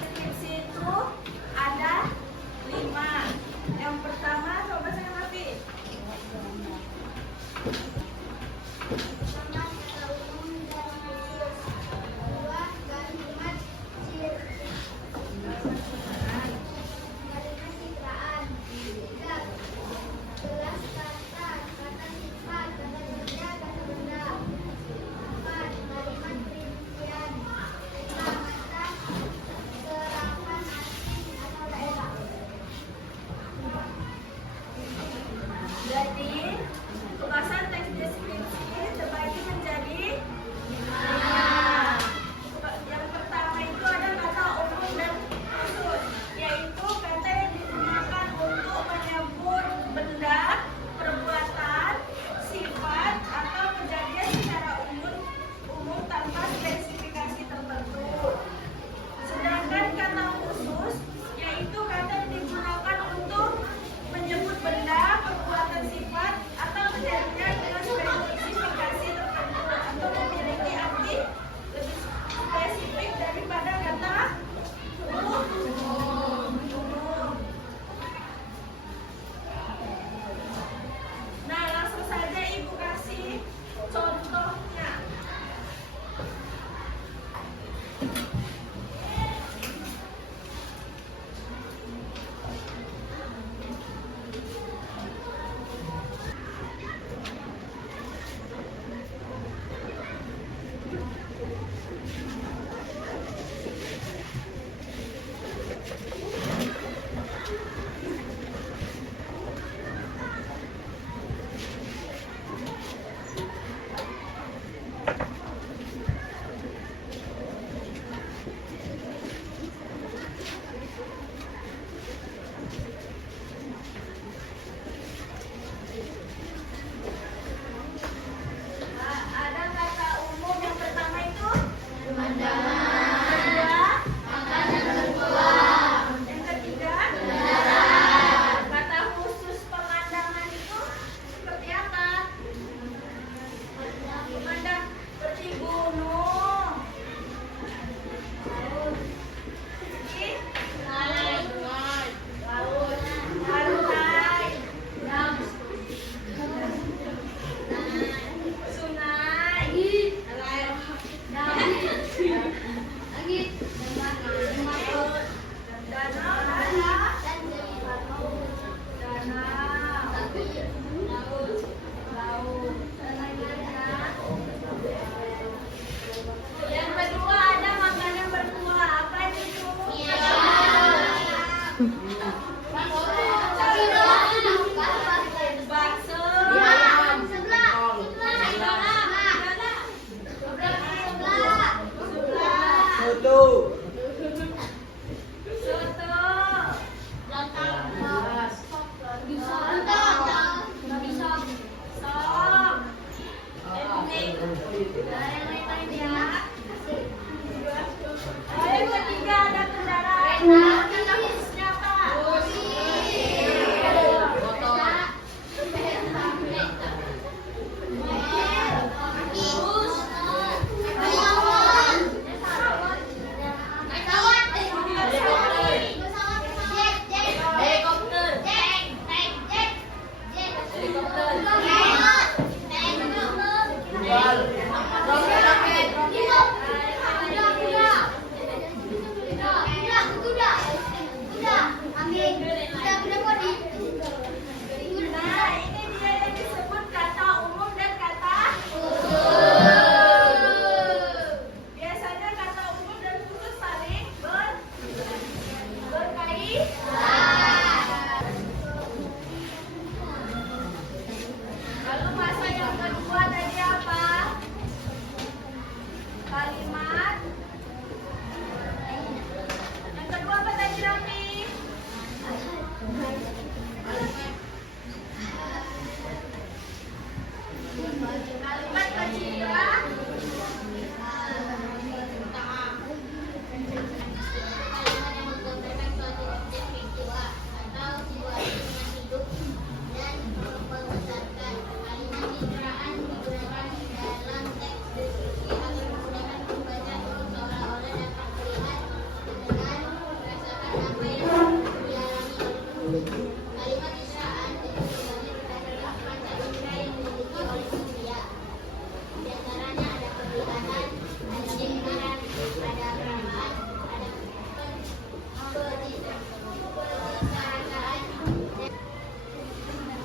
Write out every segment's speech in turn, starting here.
Deskripsi itu ada 5. Yang pertama, coba saya mati. Pertama, secara umum dan khusus. Kedua, kalimat citraan. Tiga, jelas kata, kata sifat, kata kerja, kata benda. Empat, kalimat perincian. Lima, kata serapan asing atau daerah. Jadi, tugasan teks deskripsi terbagi menjadi 5. Yang pertama itu ada kata umum dan khusus, yaitu kata yang digunakan untuk menyebut benda, perbuatan, sifat, atau kejadian secara umum tanpa spesifikasi tertentu. Sedangkan kata khusus, yaitu kata yang digunakan untuk menyebut benda, perbuatan, sifat,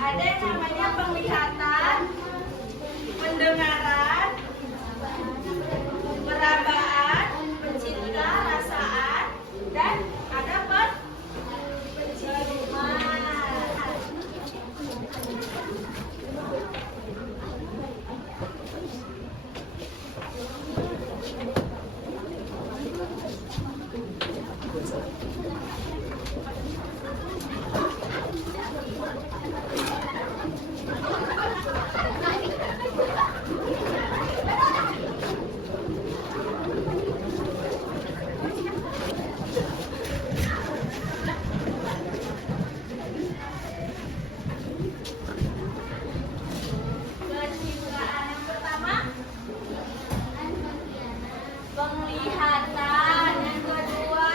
Ada yang namanya penglihatan, pendengaran, perabaan, pencipta, rasaan, dan ada penciuman. Pencitraan yang pertama, penglihatan. Yang kedua,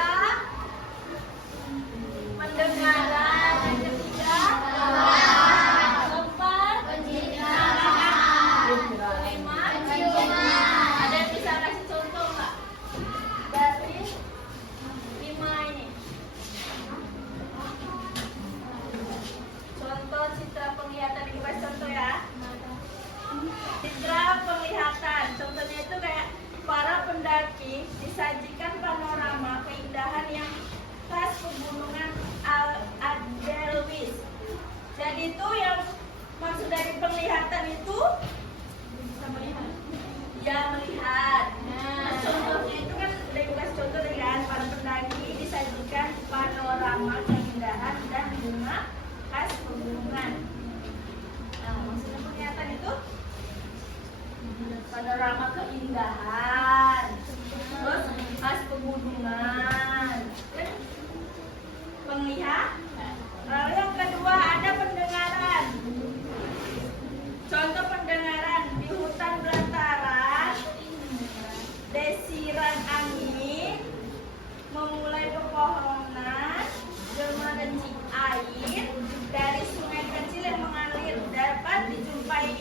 pendengaran. Yang ketiga, keempat, kelima, ada yang bisa kasih contoh nggak dari 5 ini? Contoh citra penglihatan, ini kasih contoh ya. Citra penglihatan, contohnya itu kayak para pendaki disajikan panorama keindahan yang khas pegunungan Edelweiss. Jadi itu yang maksud dari penglihatan itu bisa melihat. Ya, melihat. Nah, contohnya itu kan udah dikasih contoh dengan para pendaki disajikan panorama keindahan dan bunga khas pegunungan. Nah, maksudnya penglihatan itu panorama keindahan, terus khas pegunungan, dan penglihatan. Lalu yang kedua ada pendengaran. Contoh pendengaran di hutan belantara, desiran angin memulai pepohonan, jelma dencik air dari sungai kecil yang mengalir dapat dijumpai.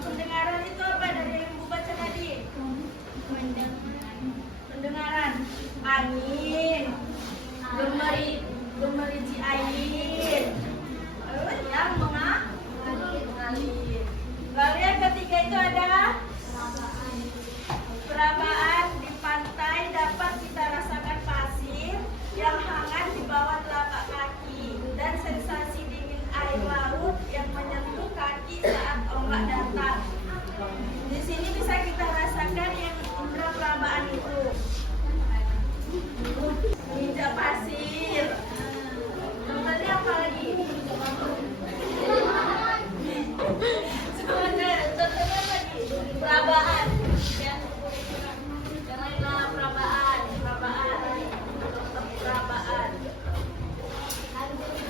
Pendengaran itu apa dari yang Ibu baca tadi? Pendengaran, angin, gemericik air, lalu yang mengalir. Lalu yang ketiga itu ada perabaan. Di pantai dapat kita rasakan pasir yang hangat di bawah telapak kaki dan sensasi dingin air laut yang menyentuh kaki saat ombak datang. Di sini bisa kita rasakan yang indera perabaan itu. Injak pasir. Contohnya apa lagi? Contohnya lagi perabaan. Yang lain perabaan.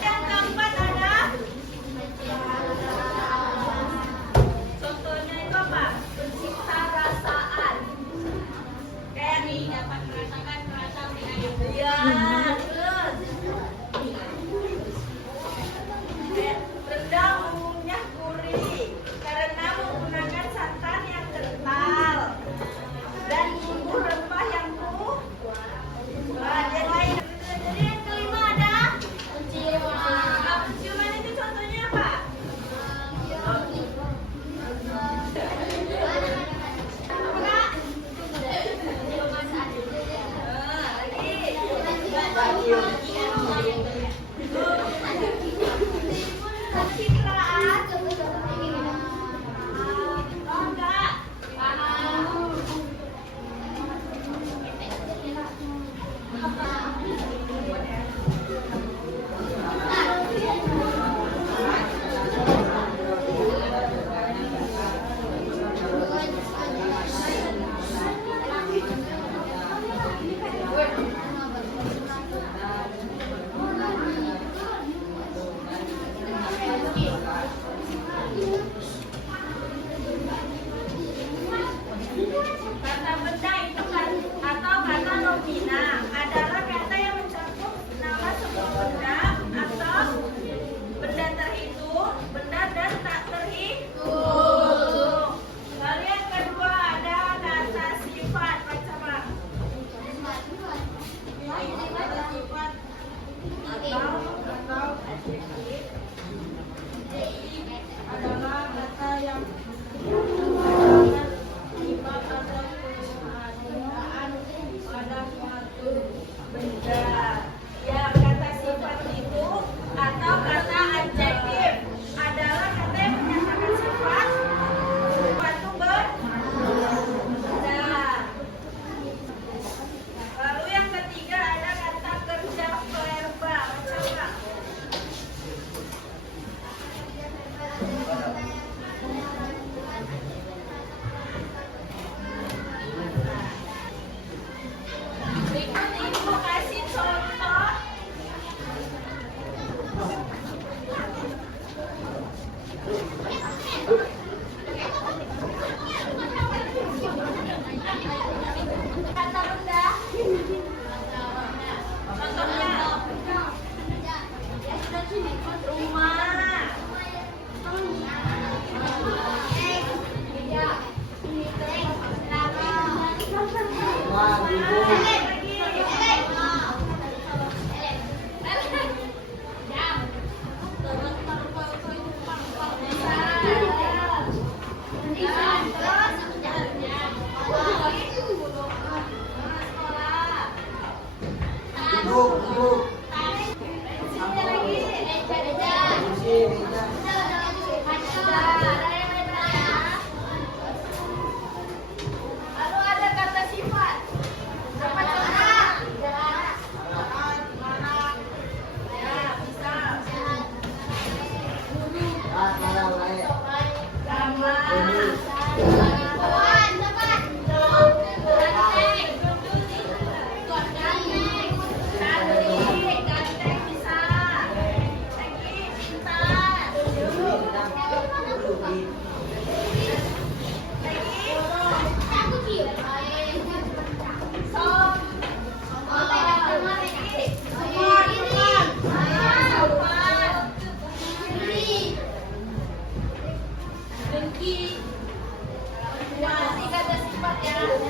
Yang keempat ada contohnya itu apa? Pencipta rasaan. Kayak nih dapat merasakan perasaan di air. Iya, terus. Rendang umumnya gurih karena menggunakan santan yang kental dan bumbu rempah yang kuat. Yang lain. Jadi yang kelima ada penciuman. Nah, penciuman itu contohnya apa? Lagi.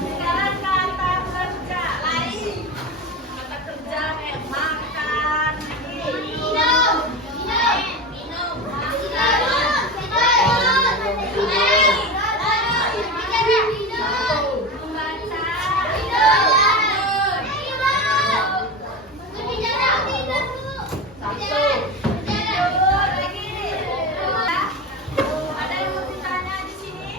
Sekarang kata kerja lari. Kata kerja kayak makan, ada yang mau ditanya di sini?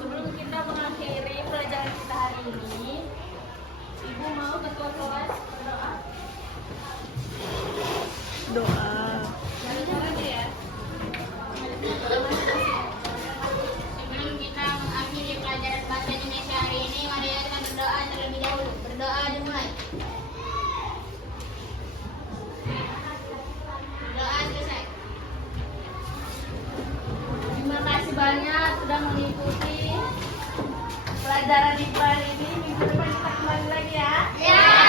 Sebelum kita mengakhiri pelajaran kita hari ini, Ibu mau ketua kelas berdoa. Doa. Sebelum kita mengakhiri pelajaran bahasa Indonesia hari ini, mari kita berdoa terlebih dahulu. Berdoa dimulai. Berdoa selesai. Terima kasih banyak sudah mengikuti pelajaran IPA ini. Minggu depan kita kembali lagi ya. Ya.